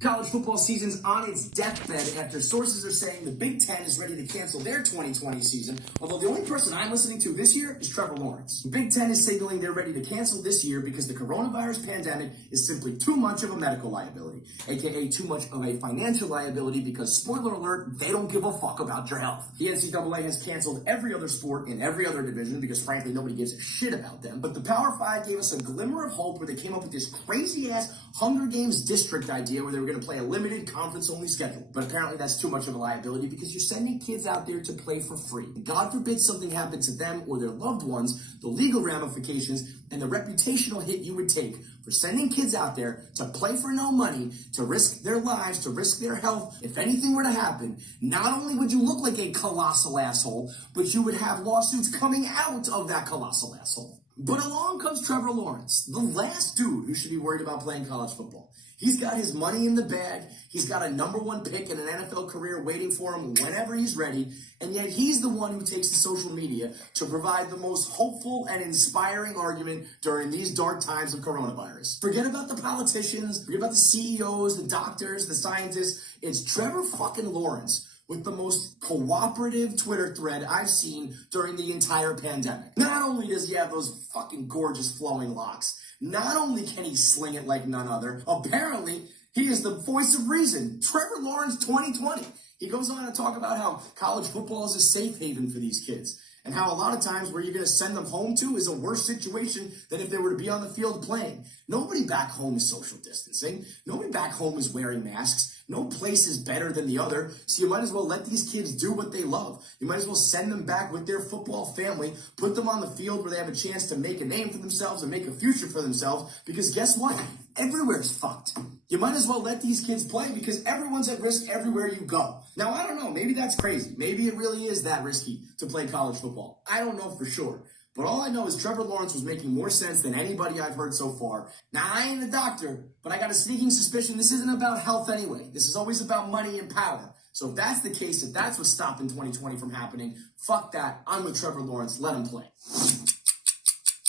College football season's on its deathbed after sources are saying the Big Ten is ready to cancel their 2020 season, although the only person I'm listening to this year is Trevor Lawrence. The Big Ten is signaling they're ready to cancel this year because the coronavirus pandemic is simply too much of a medical liability, aka too much of a financial liability because, spoiler alert, they don't give a fuck about your health. The NCAA has canceled every other sport in every other division because, frankly, nobody gives a shit about them. But the Power 5 gave us a glimmer of hope where they came up with this crazy-ass Hunger Games district idea where they were going to play a limited conference-only schedule. But apparently that's too much of a liability because you're sending kids out there to play for free. And God forbid something happened to them or their loved ones, the legal ramifications and the reputational hit you would take for sending kids out there to play for no money, to risk their lives, to risk their health. If anything were to happen, not only would you look like a colossal asshole, but you would have lawsuits coming out of that colossal asshole. But along comes Trevor Lawrence, the last dude who should be worried about playing college football. He's got his money in the bag. He's got a #1 pick in an NFL career waiting for him whenever he's ready. And yet he's the one who takes to social media to provide the most hopeful and inspiring argument during these dark times of coronavirus. Forget about the politicians, forget about the CEOs, the doctors, the scientists. It's Trevor fucking Lawrence with the most cooperative Twitter thread I've seen during the entire pandemic. Not only does he have those fucking gorgeous flowing locks, not only can he sling it like none other, apparently he is the voice of reason. Trevor Lawrence 2020. He goes on to talk about how college football is a safe haven for these kids and how a lot of times where you're going to send them home to is a worse situation than if they were to be on the field playing. Nobody back home is social distancing. Nobody back home is wearing masks. No place is better than the other, so you might as well let these kids do what they love. You might as well send them back with their football family, put them on the field where they have a chance to make a name for themselves and make a future for themselves, because guess what? Everywhere's fucked. You might as well let these kids play because everyone's at risk everywhere you go. Now, I don't know, maybe that's crazy. Maybe it really is that risky to play college football. I don't know for sure. But all I know is Trevor Lawrence was making more sense than anybody I've heard so far. Now, I ain't a doctor, but I got a sneaking suspicion this isn't about health anyway. This is always about money and power. So if that's the case, if that's what's stopping 2020 from happening, fuck that. I'm with Trevor Lawrence. Let him play.